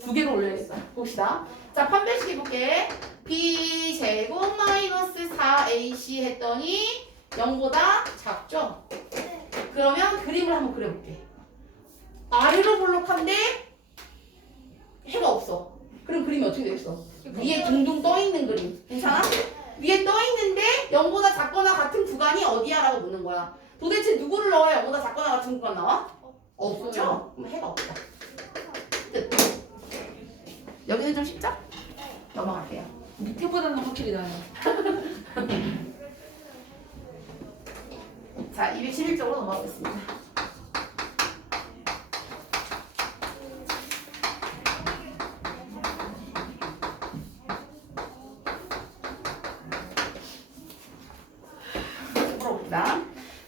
두 개로 올려야겠어요. 봅시다. 자, 판별식 해볼게. b 제곱 마이너스 4ac 했더니 0보다 작죠? 그러면 그림을 한번 그려볼게. 아래로 볼록한데 해가 없어. 그럼 그림이 어떻게 되겠어? 위에 둥둥 떠 있는 그림. 괜찮아? 위에 떠 있는데 0보다 작거나 같은 구간이 어디야? 라고 묻는 거야. 도대체 누구를 넣어야 0보다 작거나 같은 구간 나와? 없죠? 그럼 해가 없다. 끝. 여기는 좀 쉽죠? 넘어갈게요. 밑에보다는 확실히 나아요. 자, 211쪽으로 넘어가겠습니다.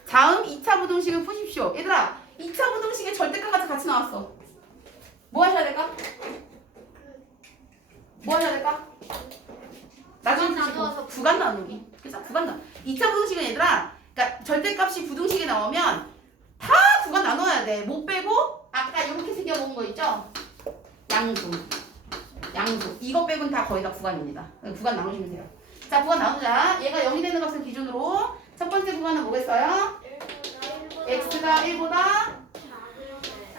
다음 2차 부동식을 푸십시오. 얘들아, 2차 부동식의 절대값까지 같이 나왔어. 뭐 하셔야 될까? 뭐 하셔야 될까? 나중에 구간 푸시고. 나누어서 구간 나누기. 그죠? 구간 나누기. 2차 부동식은 얘들아, 그러니까 절대값이 부동식에 나오면 다 구간 나눠야 돼. 못 빼고 아까 이렇게 생겨본 거 있죠? 양수. 양수. 이거 빼고는 다 거의 다 구간입니다. 구간 나누시면 돼요. 자, 구간 나누자. 얘가 0이 되는 것을 기준으로 첫 번째 구간은 뭐겠어요? x가 1보다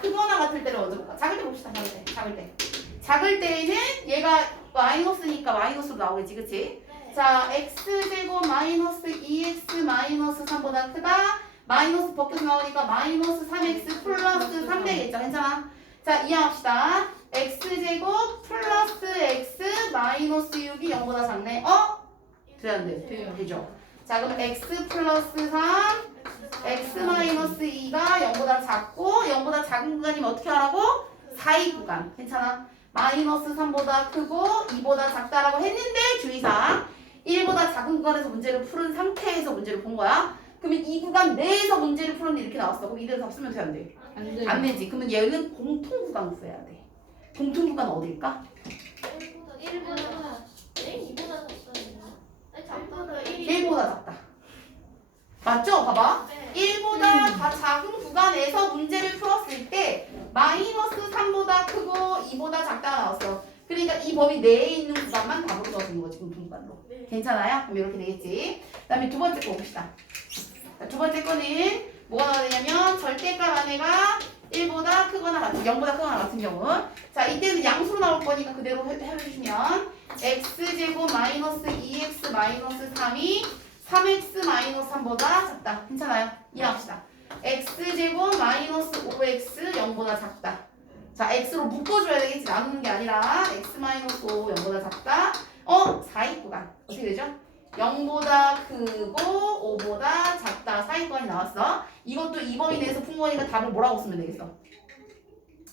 크거나 같을 때를 먼저 볼까? 작을 때 봅시다. 작을 때. 작을 때. 작을 때에는 얘가 마이너스니까 마이너스로 나오겠지. 그치? 자, x제곱 마이너스 2x 마이너스 3보다 크다. 마이너스 벗겨서 나오니까 마이너스 3x 플러스 3 되겠죠. 괜찮아? 자, 이해합시다. x제곱 플러스 x 마이너스 6이 0보다 작네. 어? 돼야 안 돼? 돼요. 되죠. 자, 그럼 x 플러스 3, x 마이너스 2가 0보다 작고 0보다 작은 구간이면 어떻게 하라고? 사이 구간. 괜찮아? 마이너스 3보다 크고 2보다 작다라고 했는데 주의사항 1보다 작은 구간에서 문제를 푸른 상태에서 문제를 본 거야. 그러면 이 구간 내에서 문제를 푸는데 이렇게 나왔어. 그럼 이대로 답 쓰면 돼, 안 돼? 안 돼요. 안 되지. 그러면 얘는 공통 구간 구해야 돼. 공통 구간 어딜까? 1보다 2보다 작다요. 1보다 작다. 맞죠? 봐봐. 1보다 다 작은 구간에서 문제를 풀었을 때 마이너스 3보다 크고 2보다 작다가 나왔어. 그러니까 이 범위 내에 있는 구간만 답으로 넣어주는 거지 공통 구간으로. 괜찮아요? 그럼 이렇게 되겠지. 그 다음에 두 번째 거 봅시다. 자, 두 번째 거는 뭐가 나와야 되냐면 절대값 안에가 1보다 크거나 같은 0보다 크거나 같은 경우. 자 이때는 양수로 나올 거니까 그대로 해- 해주시면 x제곱 마이너스 2x 마이너스 3이 3x 마이너스 3보다 작다. 괜찮아요? 이해합시다. x제곱 마이너스 5x 0보다 작다. 자 x로 묶어줘야 되겠지. 나누는 게 아니라 x 마이너스 5 0보다 작다. 어? 사이구간. 어떻게 되죠? 0보다 크고 5보다 작다 사이구간이 나왔어 이것도 이 범위 내에서 푼 거니까 답을 뭐라고 쓰면 되겠어?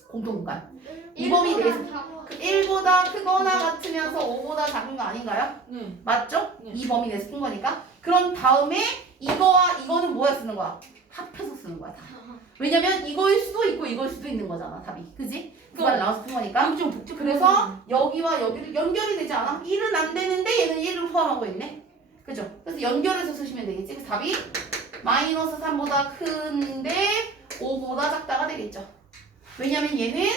공통구간 이 범위 내에서 그 1보다 크거나 같으면서 5보다 작은 거 아닌가요? 네. 맞죠? 네. 이 범위 내에서 푼 거니까 그런 다음에 이거와 이거는 뭐야 쓰는 거야? 합해서 쓰는 거야 다. 왜냐면 이거일 수도 있고 이거일 수도 있는 거잖아 답이 그지? 그걸 나와서 푼 거니까 좀. 그래서 여기와 여기를 연결이 되지 않아? 1은 안 되는데 얘는 1을 포함하고 있네. 그죠? 그래서 연결해서 쓰시면 되겠지. 그래서 답이 마이너스 3보다 큰데 5보다 작다가 되겠죠. 왜냐면 얘는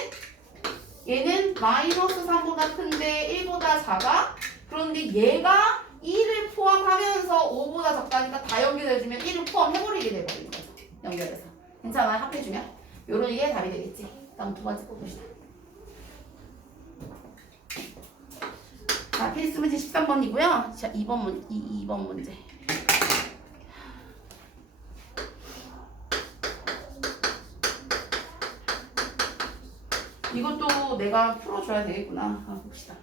얘는 마이너스 3보다 큰데 1보다 작아. 그런데 얘가 1을 포함하면서 5보다 작다니까 다 연결해주면 1을 포함해버리게 거죠. 연결해서. 괜찮아요? 합해주면. 요런 게 답이 되겠지. 다음 두 번째 거 봅시다. 자, 필수 문제 13번이고요. 자, 2번 문, 2, 2번 문제. 이것도 내가 풀어줘야 되겠구나. 아, 봅시다.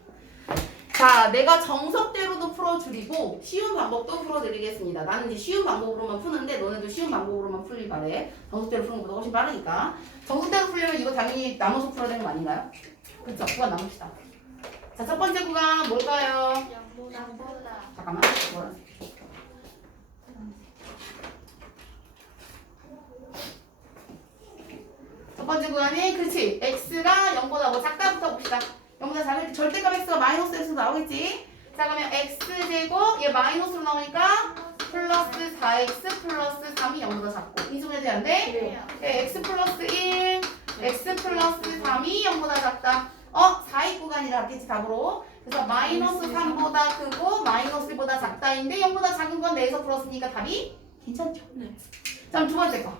자, 내가 정석대로도 풀어드리고 쉬운 방법도 풀어드리겠습니다. 나는 이제 쉬운 방법으로만 푸는데 너네도 쉬운 방법으로만 풀길 바래. 정석대로 푸는 것보다 훨씬 빠르니까. 정석대로 풀려면 이거 당연히 나눠서 풀어야 되는 거 아닌가요? 그쵸? 구간 나눕시다. 자, 첫 번째 구간 뭘까요? 양보다 잠깐만. 뭐라. 첫 번째 구간이 그렇지. x가 0보다 뭐 작다부터 봅시다. 0보다 작을 때 절대값 x가 마이너스 x로 나오겠지. 자 그러면 x제곱 얘 마이너스로 나오니까 플러스 4x 플러스 3이 0보다 작고 이 중에 대한 돼? 네. 네, x 플러스 1, x 플러스 3이 0보다 작다. 어? 같겠지 답으로. 그래서 마이너스 3보다 크고 마이너스 1보다 작다인데 0보다 작은 건 내에서 풀었으니까 답이 괜찮죠? 네. 자, 그럼 두 번째 거.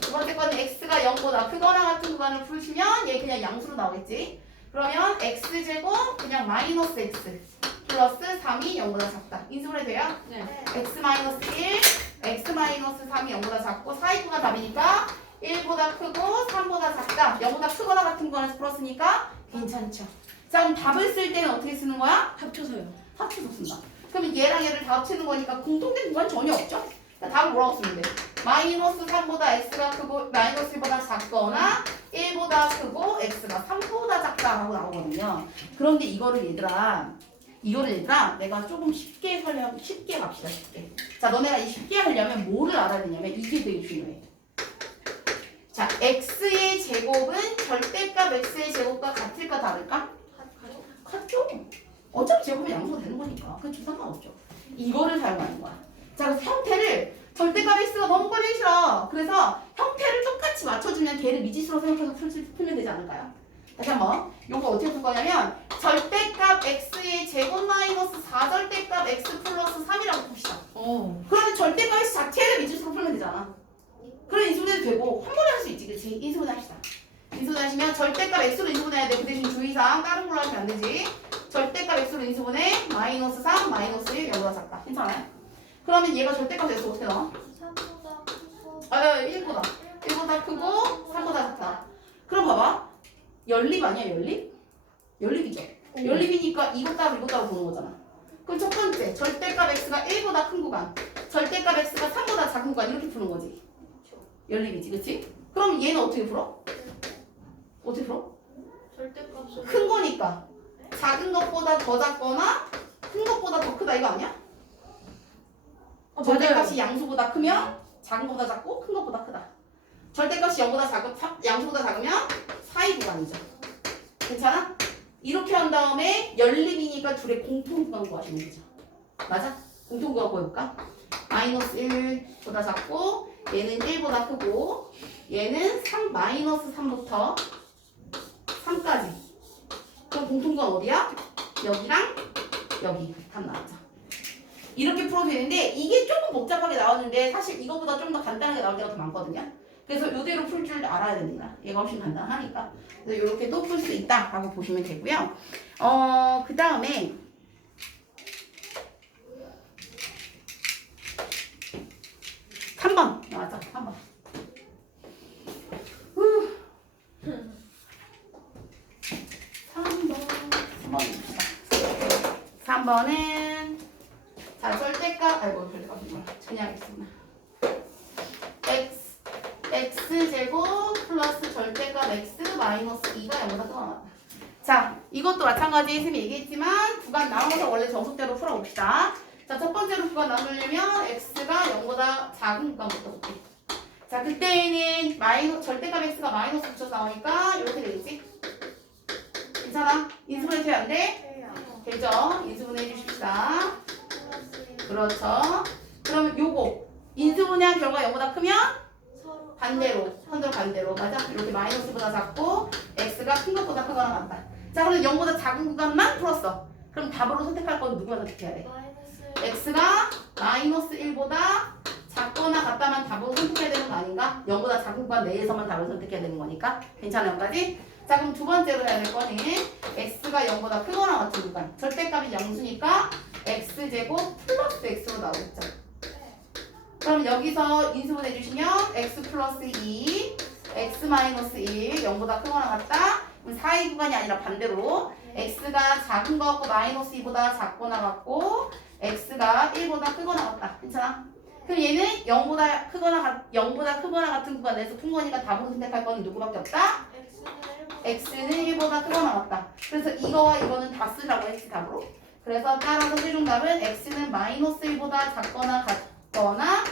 두 번째 거는 x가 0보다 크거나 같은 구간을 풀시면 얘 그냥 양수로 나오겠지. 그러면 x제곱 그냥 마이너스 x 플러스 3이 0보다 작다. 인수분해 돼요? 네. x 마이너스 1, x 마이너스 3이 0보다 작고 4이구가 답이니까 1보다 크고 3보다 작다. 0보다 크거나 같은 구간에서 풀었으니까 괜찮죠. 자, 그럼 답을 쓸 때는 어떻게 쓰는 거야? 합쳐서요. 합쳐서 쓴다. 그러면 얘랑 얘를 다 합치는 거니까 공통된 구간 전혀 없죠? 그러니까 답을 뭐라고 쓰면 돼? 마이너스 3보다 x가 크고 마이너스 1보다 작거나 1보다 크고 x가 3보다 작다라고 나오거든요. 그런데 이거를 얘들아 이거를 얘들아 내가 조금 쉽게 하려면 쉽게 갑시다 쉽게. 자 너네가 이 쉽게 하려면 뭐를 알아야 되냐면 이게 되게 중요해. 자 x의 제곱은 절대값 x의 같을까 다를까? 같죠. 어차피 제곱은 양수가 되는 거니까. 그건 상관없죠. 이거를 사용하는 거야. 자, 그래서 형태를 절대값 x가 너무 꺼내기 싫어. 그래서 형태를 똑같이 맞춰주면 걔를 미지수로 생각해서 풀, 풀면 되지 않을까요? 다시 한번. 요거 어떻게 풀 거냐면 절대값 x의 제곱 마이너스 4절대값 x 플러스 3이라고 풉시다. 어. 그러면 절대값 자체를 미지수로 풀면 되잖아. 그럼 인수분해도 되고 한 번에 할 수 있지, 그렇지? 인수분해 합시다. 인수분해 하시면 절대값 x로 인수분해야 돼. 그 대신 주의사항 다른 걸로 하시면 안 되지. 절대값 x로 인수분해 마이너스 3 마이너스 1 0보다 작다. 괜찮아요? 그러면 얘가 절대값 x 어떻게 나와? 3보다 크고 아, 아 1보다. 1보다 크고 3보다 작다. 그럼 봐봐. 연립 아니야, 연립? 연립이죠. 연립이니까 이것 따로 이것 따로 보는 거잖아. 그럼 첫 번째, 절대값 x가 1보다 큰 구간, 절대값 x가 3보다 작은 구간 이렇게 푸는 거지. 연립이지, 그치? 그럼 얘는 어떻게 풀어? 어떻게 풀어? 절대값을 큰 거니까 작은 것보다 더 작거나 큰 것보다 더 크다 이거 아니야? 어, 맞아요. 절대값이 양수보다 크면 작은 것보다 작고 큰 것보다 크다. 절대값이 0보다 작은 양수보다 작으면 사이 구간이죠. 괜찮아? 이렇게 한 다음에 연립이니까 둘의 공통 구간 구하시면 되죠. 맞아? 공통 구간 구해볼까? 마이너스 1보다 작고 얘는 1보다 크고 얘는 3 마이너스 3부터 3까지. 그럼 공통 구간 어디야? 여기랑 여기 답 나왔죠. 이렇게 풀어도 되는데 이게 조금 복잡하게 나왔는데 사실 이거보다 좀 더 간단하게 나올 때가 더 많거든요. 그래서 이대로 풀 줄 알아야 됩니다. 얘가 훨씬 간단하니까. 그래서 이렇게 또 풀 수 있다라고 보시면 되고요. 어, 그 다음에 삼번 맞아, 3번. 3번. 3번 3번은 자, 절대값, 아이고, 절대값, 그냥 하겠습니다. x, x 제곱 플러스 절대값 x 마이너스 2가 0보다 크거나 자, 이것도 쌤이 얘기했지만 구간 나눠서 원래 정석대로 풀어봅시다. 자, 첫 번째로 구간 나누려면 x가 0보다 작은 구간부터 볼게. 자, 그때는 마이너 절대값 x가 마이너스 붙여서 나오니까 이렇게 되겠지? 괜찮아? 인수분해 돼야 안 돼? 되죠? 인수분해 해주십시다. 그렇죠. 그러면 요거 인수분해한 결과 0보다 크면 반대로 선대로 반대로 맞아? 이렇게 마이너스보다 작고 x가 큰 것보다 크거나 같다. 자 그럼 0보다 작은 구간만 풀었어. 그럼 답으로 선택할 건 누구만 선택해야 돼? 마이너스 x가 마이너스 1보다 작거나 같다만 답으로 선택해야 되는 거 아닌가? 0보다 작은 구간 내에서만 답을 선택해야 되는 거니까 괜찮아요, 까지? 자 그럼 두 번째로 해야 될 거는 x가 0보다 크거나 같은 구간 절대값이 양수니까 x제곱 플러스 x로 나오겠죠. 그럼 여기서 인수분해 주시면 x 플러스 2, x 마이너스 1, 0보다 크거나 같다. 그럼 사이 구간이 아니라 반대로 x가 작은 거 같고 마이너스 2보다 작거나 같고 x가 1보다 크거나 같다. 괜찮아? 그럼 얘는 0보다 크거나 같, 0보다 크거나 같은 구간에서 푼 거니까 답으로 선택할 거는 누구밖에 없다? x는 1보다 x는 1보다 크거나 같다. 그래서 이거와 이거는 다 쓰라고 했지 답으로. 그래서 따라서 최종 답은 x는 마이너스 1보다 작거나 같거나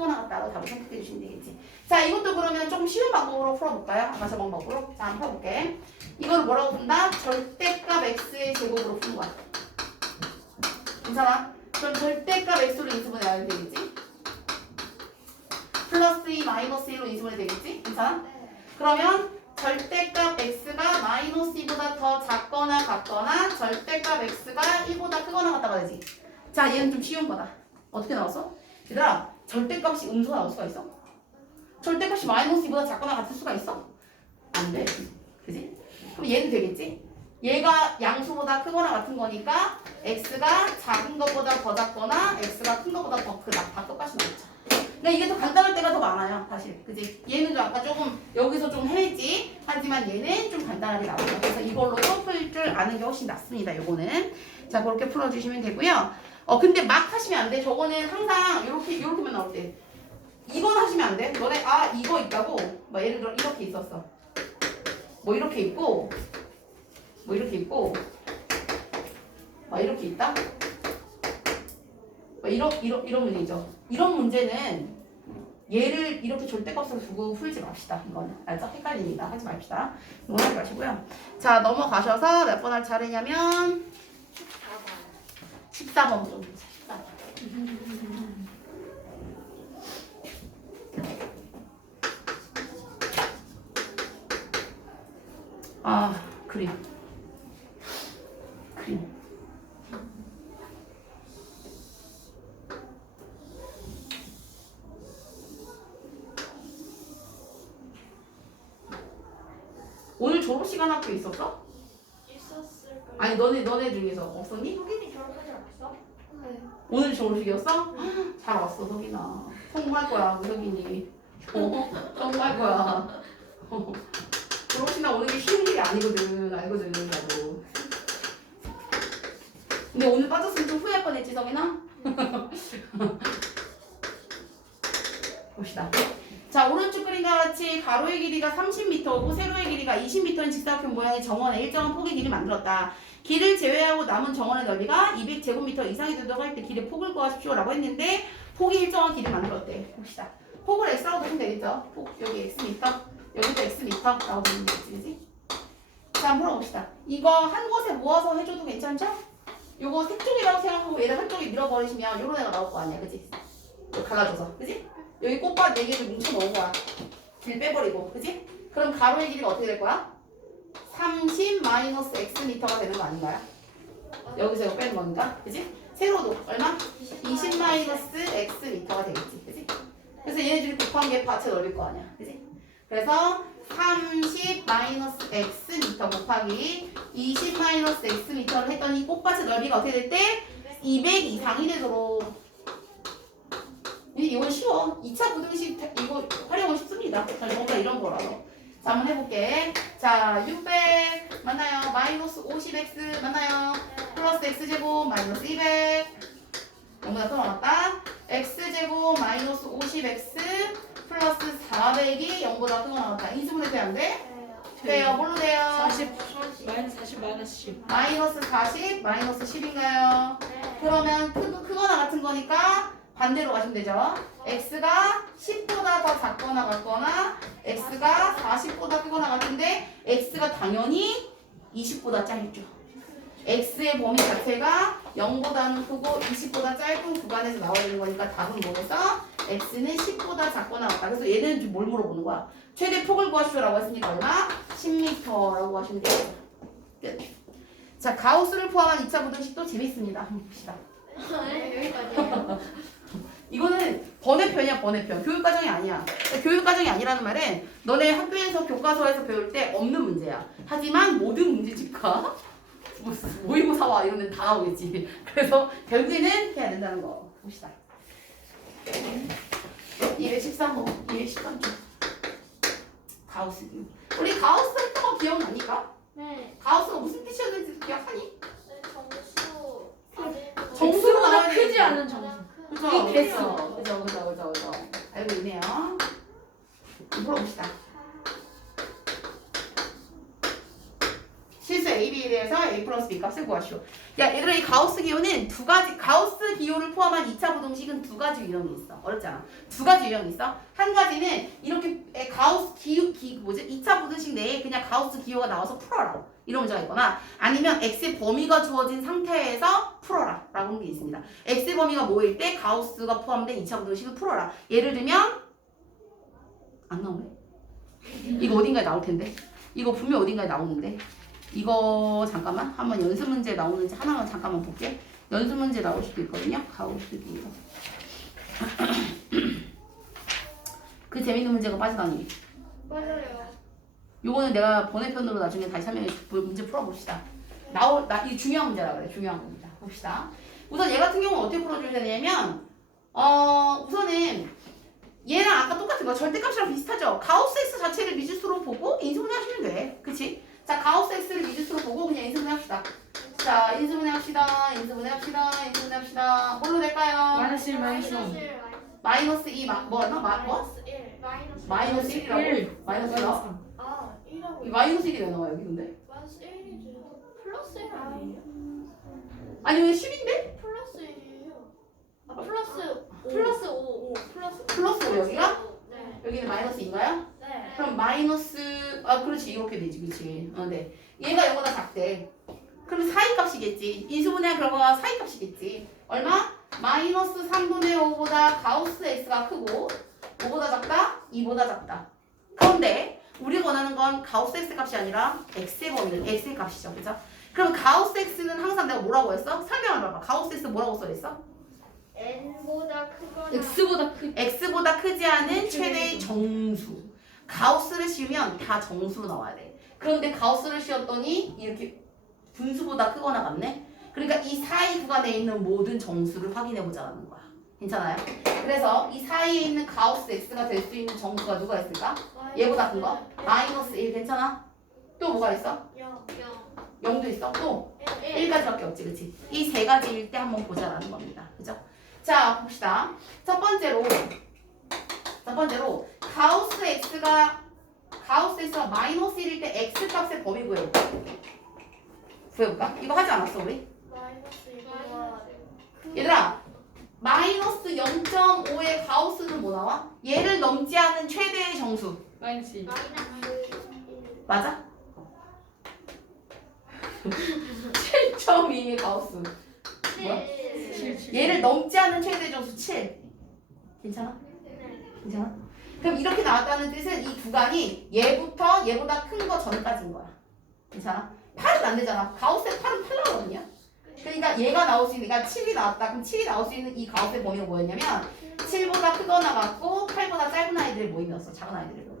1보다 크거나 같다고 답을 선택해 주시면 되겠지. 자 이것도 그러면 조금 쉬운 방법으로 풀어볼까요? 아까 저 방법으로. 자 한번 풀어볼게. 이걸 뭐라고 푼다? 절대값 x의 제곱으로 푸는 거야. 괜찮아? 그럼 절대값 x로 인수분해 해야 되겠지? 플러스 2 마이너스 1로 인수분해 되겠지? 괜찮아? 네. 그러면 절대값 x가 마이너스 2보다 더 작거나 같거나 절대값 x가 1보다 크거나 같다가 되지. 자, 얘는 좀 쉬운 거다. 어떻게 나왔어? 얘들아, 절대값이 음수가 나올 수가 있어? 절대값이 마이너스 2보다 작거나 같을 수가 있어? 안 돼. 그지? 그럼 얘는 되겠지? 얘가 양수보다 크거나 같은 거니까 x가 작은 것보다 더 작거나 x가 큰 것보다 더 크다. 다 똑같이 나왔죠. 근데 이게 더 간단할 때가 더 많아요, 사실. 그지? 얘는 좀 아까 조금 여기서 좀 헤맸지. 하지만 얘는 좀 간단하게 나와요. 그래서 이걸로도 풀줄 아는 게 훨씬 낫습니다, 요거는. 자, 그렇게 풀어주시면 되고요. 어, 근데 막 하시면 안 돼. 저거는 항상 이렇게, 요렇게만 나올 때. 이건 하시면 안 돼. 너네, 아, 이거 있다고. 막 예를 들어 이렇게 있었어. 뭐 이렇게 있고, 뭐 이렇게 있고, 막 이렇게 있다. 뭐 이런 이런 이런 문제죠. 이런 문제는 얘를 이렇게 절대값으로 두고 풀지 맙시다. 이거는 알죠? 헷갈립니다. 하지 맙시다. 이건 하지 마시고요. 자 넘어가셔서 몇 번 할 차례냐면 14번 좀 14번. 아 그림 그림 오늘 졸업 시간 학교 있었어? 있었을 거예요. 아니 너네 너네 중에서 없었니? 효빈이 졸업하지 않았어? 네. 오늘 졸업식이었어? 잘 왔어 석이나 성공할 거야 그 석이니 어, 성공할 거야 어. 졸업식 날 오는 게 쉬운 일이 아니거든 알거든 나도 근데 오늘 빠졌으면 좀 후회할 뻔했지 석이나? 봅시다 자 오른쪽 그림과 같이 가로의 길이가 30m고 세로의 길이가 20m인 직사각형 모양의 정원의 일정한 폭의 길이 만들었다 길을 제외하고 남은 정원의 넓이가 200제곱미터 이상이 되도록 할 때 길의 폭을 구하십시오 라고 했는데 폭이 일정한 길을 만들었대 봅시다 폭을 x라고 보면 되겠죠 폭 여기 x미터 여기도 x미터라고 보면 되겠지 그지? 자 한번 풀어봅시다 이거 한 곳에 모아서 해줘도 괜찮죠? 요거 색종이라고 생각하고 얘를 한쪽에 밀어버리시면 요런 애가 나올 거 아니야 그지? 이거 갈라줘서 그지? 여기 꽃밭 4개를 뭉쳐 놓은 거야 길 빼버리고 그지? 그럼 가로의 길이가 어떻게 될 거야? 30 마이너스 x 미터가 되는 거 아닌가요? 여기서 이거 빼는 거니까 그지? 세로도 얼마? 20 마이너스 x 미터가 되겠지 그지? 그래서 얘네들이 곱한 게 밭의 넓일 거 아니야 그지? 그래서 30 마이너스 x 미터 곱하기 20 마이너스 x 미터를 했더니 꽃밭의 넓이가 어떻게 될 때? 200 이상이 되도록 이- 이건 쉬워. 2차 부등식 이거 활용은 쉽습니다. 자, 뭔가 이런 거라서. 자 한번 해볼게. 자 600 맞나요? 마이너스 50x 맞나요? 플러스 x제곱 마이너스 200 전부 다또 나왔다. x제곱 마이너스 50x 플러스 400이 0보다 크거 나왔다. 인수분해 돼안 돼? 돼요. 뭘로 돼요? 40 마이너스 40 마이너스 10 마이너스 40 마이너스 10인가요? 그러면 크, 크거나 같은 거니까 반대로 가시면 되죠. x가 10보다 더 작거나 같거나 x가 40보다 크거나 같은데 x가 당연히 20보다 짧죠. x의 범위 자체가 0보다는 크고 20보다 짧은 구간에서 나와야 되는 거니까 답은 뭐겠어? x는 10보다 작거나 같다. 그래서 얘는 지금 뭘 물어보는 거야? 최대 폭을 구하시오라고 했으니까 얼마? 10m라고 하시면 되겠죠. 끝. 자, 가우스를 포함한 2차 부등식도 재밌습니다. 한번 봅시다. 여기까지예요. 이거는 번외편이야 번외편 교육과정이 아니야 그러니까 교육과정이 아니라는 말은 너네 학교에서 교과서에서 배울 때 없는 문제야 하지만 모든 문제집과 뭐, 모의고사와 이런 데는 다 나오겠지 그래서 결국에는 해야 된다는 거 봅시다 213번 213번 가우스 우리 가우스 했던 거 기억나니까? 네. 가우스가 무슨 뜻이었는지 기억하니? 네, 정수. 나와야 크지. 않은 큰 그죠? 이게 됐어. 그죠, 그죠, 그죠, 그죠. 알고 있네요. 물어봅시다. 실수 A, B에 대해서 A 플러스 B 값을 구하시오. 야, 얘들아, 이 가우스 기호는 두 가지, 가우스 기호를 포함한 2차 부등식은 두 가지 유형이 있어. 어렵잖아. 두 가지 유형이 있어. 한 가지는 이렇게 에, 가우스 기호, 기, 뭐지? 2차 부등식 내에 그냥 가우스 기호가 나와서 풀어라. 이런 문제가 있거나 아니면 X의 범위가 주어진 상태에서 풀어라. 라고 하는 게 있습니다. X 범위가 뭐일 때 가우스가 포함된 2차 부등식을 풀어라. 예를 들면 안 나오네. 이거 어딘가에 나올 텐데. 이거 분명 어딘가에 나오는데 이거 잠깐만 한번 연습 문제 나오는지 하나만 잠깐만 볼게 연습 문제 나올 수도 있거든요 가우스 이거 그 재밌는 문제가 빠져나니 맞아요. 요거는 내가 번외편으로 나중에 다시 설명해 줄 문제 풀어봅시다. 나올 나이 중요한 문제라 그래 중요한 겁니다. 봅시다. 우선 얘 같은 경우는 어떻게 풀어줘야 되냐면 어 우선은 얘랑 아까 똑같은 거 절대값이랑 비슷하죠? 가우스 x 자체를 미지수로 보고 인수분해 하시면 돼. 그치? 자 가우스 x를 미지수로 보고 그냥 인수분해 합시다. 자 인수분해 합시다 인수분해 합시다 인수분해 합시다. 뭘로 될까요? 마이너스 1 마이너스 1. 1 마이너스 2 마, 뭐였나? 마, 뭐? 마이너스 1. 마이너스 마이너스 1이라고? 1 마이너스 1 아, 1하고. 이 마이너스 1이 왜 나와 여기 근데 마이너스 1이죠. 플러스 1 아니에요? 아니 왜 10인데? 플러스 1이에요. 아, 플러스 5. 플러스 5. 5. 플러스 플러스 5 여기가? 네. 여기는 마이너스 2인가요? 네. 그럼 마이너스 아 그렇지 이렇게 되지 그렇지 어, 네 얘가 이거보다 작대 그럼 사이 값이겠지 인수분해 결과가 사이 값이겠지 얼마? 마이너스 3분의 5보다 가우스 x가 크고 5보다 작다? 2보다 작다 우리가 원하는 건 가우스 x 값이 아니라 x의 범위는 x의 값이죠 그죠? 그럼 가우스 x는 항상 내가 뭐라고 했어? 설명을 봐봐 가우스 x 뭐라고 써있어? n보다 크거나 x보다 크 x보다 크지 않은 최대의 정수. 가우스를 씌우면 다 정수로 나와야 돼. 그런데 가우스를 씌웠더니 이렇게 분수보다 크거나 같네. 그러니까 이 사이 구간에 있는 모든 정수를 확인해 보자는 거야. 괜찮아요? 그래서 이 사이에 있는 가우스 x가 될 수 있는 정수가 누가 있을까? 얘보다 큰 거? 마이너스 1 괜찮아? 또 뭐가 있어? 0. 0도 있어? 또 1. 1가지밖에 없지, 그치? 이 세 가지일 때 한번 보자라는 겁니다. 그죠? 자, 봅시다. 첫 번째로, 첫 번째로, 가우스 x가, 가우스 x가 마이너스 1일 때 x 값의 범위 구해볼까? 구해볼까? 이거 하지 않았어, 우리? 마이너스 1보다 얘들아, 마이너스 0.5의 가우스는 뭐 나와? 얘를 넘지 않은 최대의 정수. 마이너스 2 마이너스 1. 맞아? 7.2의 가우스. 뭐야? 7 7 얘를 넘지 않은 최대 정수 7. 괜찮아? 괜찮아? 그럼 이렇게 나왔다는 뜻은 이 구간이 얘부터 얘보다 큰 거 전까지인 거야. 괜찮아? 8은 안 되잖아. 가우스의 8은 8 나오거든요. 그러니까 얘가 나올 수 있는, 그러니까 7이 나왔다. 그럼 7이 나올 수 있는 이 가우스의 범위가 뭐였냐면 7보다 크거나 같고 8보다 짧은 아이들의 모임이었어. 작은 아이들의 모임.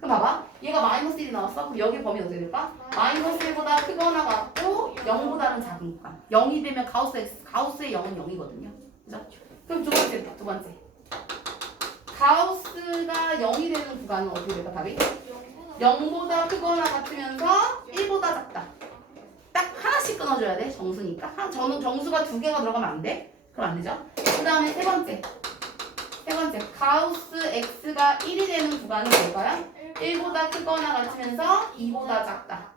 그럼 봐봐. 얘가 마이너스 1이 나왔어. 그럼 여기 범위 어떻게 될까? 마이너스 1보다 크거나 같고 0보다는 작은 구간. 0이 되면 가우스 X, 가우스의 0은 0이거든요. 그죠? 그럼 두 번째, 두 번째. 가우스가 0이 되는 구간은 어떻게 될까, 답이? 0보다 크거나 같으면서 1보다 작다. 딱 하나씩 끊어줘야 돼, 정수니까. 한, 정, 정수가 두 개가 들어가면 안 돼? 그럼 안 되죠? 그 다음에 세 번째. 세 번째. 가우스 x가 1이 되는 구간은 뭘까요? 1보다 크거나 같으면서 2보다 작다.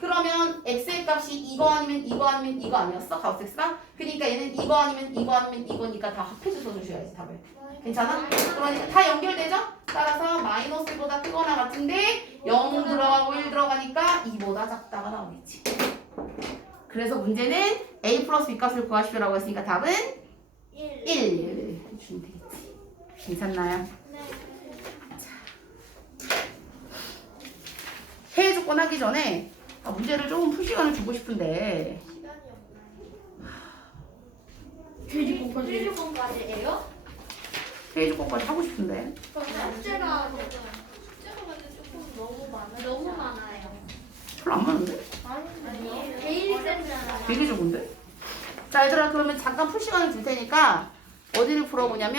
그러면 x의 값이 이거 아니면 이거 아니면 이거 아니었어? 가우스 x가? 그러니까 얘는 이거 아니면 이거 아니면 이거니까 다 합해서 써주셔야지 답을. 괜찮아? 그러니까 다 연결되죠? 따라서 마이너스 1보다 크거나 같은데 0 들어가고 1 들어가니까 2보다 작다가 나오겠지. 그래서 문제는 a 플러스 b 값을 구하시오라고 했으니까 답은 1. 1 해주면 되겠지. 괜찮나요? 네. 조건 하기 전에 아, 문제를 조금 풀 시간을 주고 싶은데 시간이 없나요? 곱하기 1번까지예요? 해외 조건까지 하고 싶은데 숙제가 숙제가 근데 조금 너무 많아요. 너무 많아요. 별로 안 많은데? 아니요. 데일리 쌤잖아요. 되게 좋은데? 자 얘들아 그러면 잠깐 풀 시간을 줄 테니까 어디를 풀어보냐면